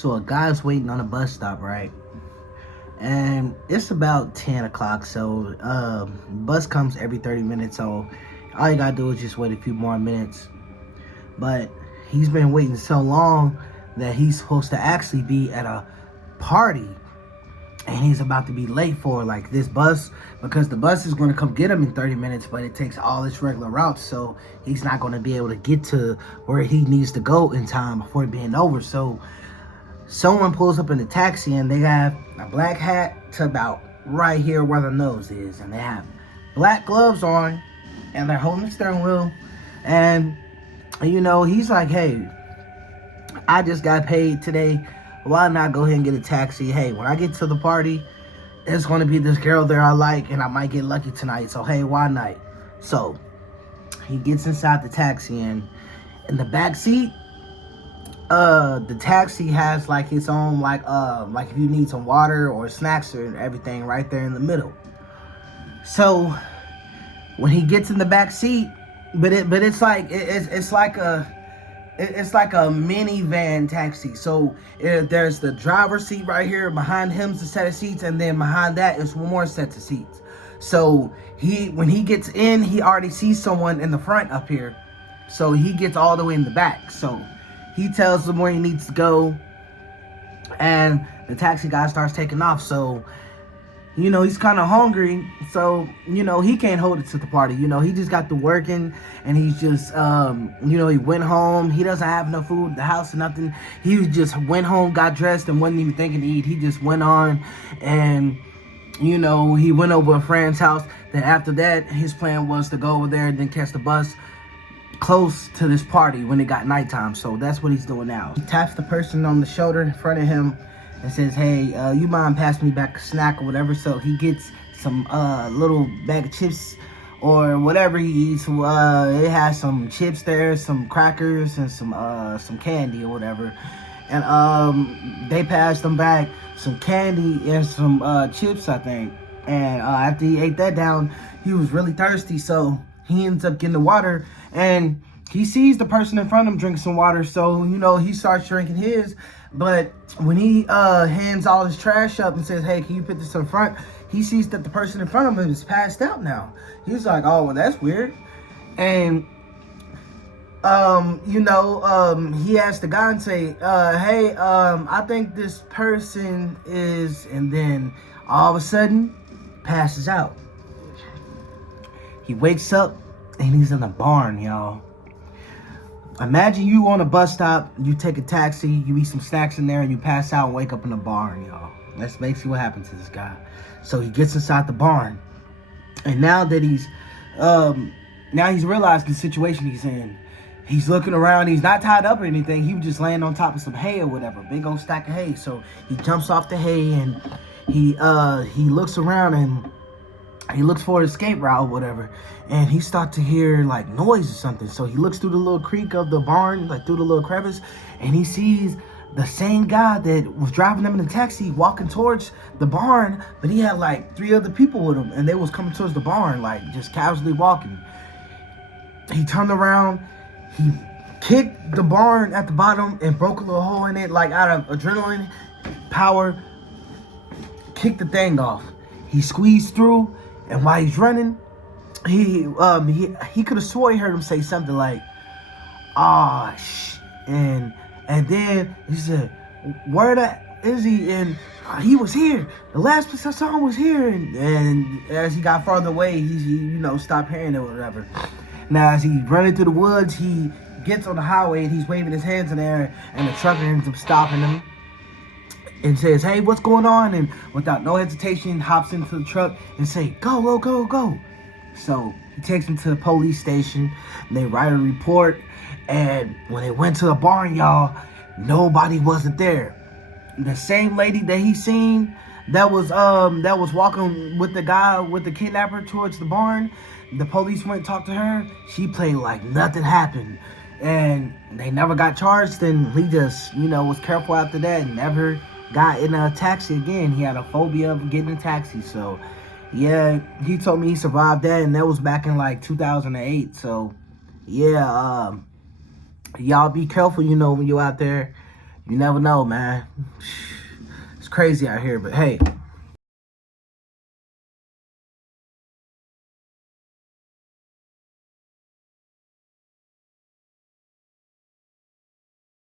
So a guy's waiting on a bus stop, right? And it's about 10 o'clock. So bus comes every 30 minutes. So all you gotta do is just wait a few more minutes. But he's been waiting so long that he's supposed to actually be at a party. And he's about to be late for like this bus because the bus is going to come get him in 30 minutes, but it takes all its regular routes. So he's not going to be able to get to where he needs to go in time before it being over. So someone pulls up in the taxi and they have a black hat to about right here where the nose is, and they have black gloves on, and they're holding the steering wheel. And he's like, hey, I just got paid today, why not go ahead and get a taxi? Hey, when I get to the party, it's going to be this girl there I like, and I might get lucky tonight, so hey, why not? So he gets inside the taxi, and in the back seat, the taxi has like its own like if you need some water or snacks or everything right there in the middle. So when he gets in the back seat, it's like a minivan taxi. So there's the driver's seat right here. Behind him's a set of seats, and then behind that is one more set of seats. So when he gets in, he already sees someone in the front up here. So he gets all the way in the back. So he tells them where he needs to go, and the taxi guy starts taking off. So, he's kind of hungry, so, he can't hold it to the party. He just got to working, and he's just, he went home. He doesn't have enough food at the house or nothing. He just went home, got dressed, and wasn't even thinking to eat. He just went on, and, he went over a friend's house. Then after that, his plan was to go over there and then catch the bus close to this party when it got nighttime. So that's what he's doing now. He taps the person on the shoulder in front of him and says, hey, you mind passing me back a snack or whatever? So he gets some little bag of chips or whatever he eats. It has some chips there, some crackers, and some candy or whatever. And they passed him back some candy and some chips, I think. And after he ate that down, he was really thirsty, so he ends up getting the water, and he sees the person in front of him drinking some water, so, he starts drinking his. But when he hands all his trash up and says, hey, can you put this in front, he sees that the person in front of him is passed out now. He's like, oh, well, that's weird. And, he asked the guy and say, hey, I think this person is, and then all of a sudden, passes out. He wakes up and he's in a barn, y'all. Imagine you on a bus stop, you take a taxi, you eat some snacks in there, and you pass out and wake up in a barn, y'all. That's basically what happened to this guy. So he gets inside the barn, and now that he's realized the situation he's in, he's looking around. He's not tied up or anything. He was just laying on top of some hay or whatever, big old stack of hay. So he jumps off the hay and he looks around and he looks for an escape route or whatever, and he starts to hear like noise or something. So he looks through the little creek of the barn, like through the little crevice, and he sees the same guy that was driving them in the taxi walking towards the barn, but he had like 3 other people with him, and they was coming towards the barn, like just casually walking. He turned around, he kicked the barn at the bottom and broke a little hole in it, like out of adrenaline power, kicked the thing off. He squeezed through, and while he's running, he could have swore he heard him say something like, "Ah, shh," and then he said, "Where that is he?" And he was here. The last place I saw him was here. And as he got farther away, he stopped hearing it or whatever. Now as he's running through the woods, he gets on the highway and he's waving his hands in the air, and the trucker ends up stopping him and says, "Hey, what's going on?" And without no hesitation, hops into the truck and say, "Go, go, go, go." So he takes him to the police station. They write a report, and when they went to the barn, y'all, nobody wasn't there. The same lady that he seen that was walking with the guy with the kidnapper towards the barn, the police went and talked to her. She played like nothing happened, and they never got charged. And he just was careful after that and never got in a taxi again. He had a phobia of getting a taxi. So yeah, he told me he survived that, and that was back in like 2008. So yeah, y'all be careful, when you're out there You never know, man. It's crazy out here, but hey.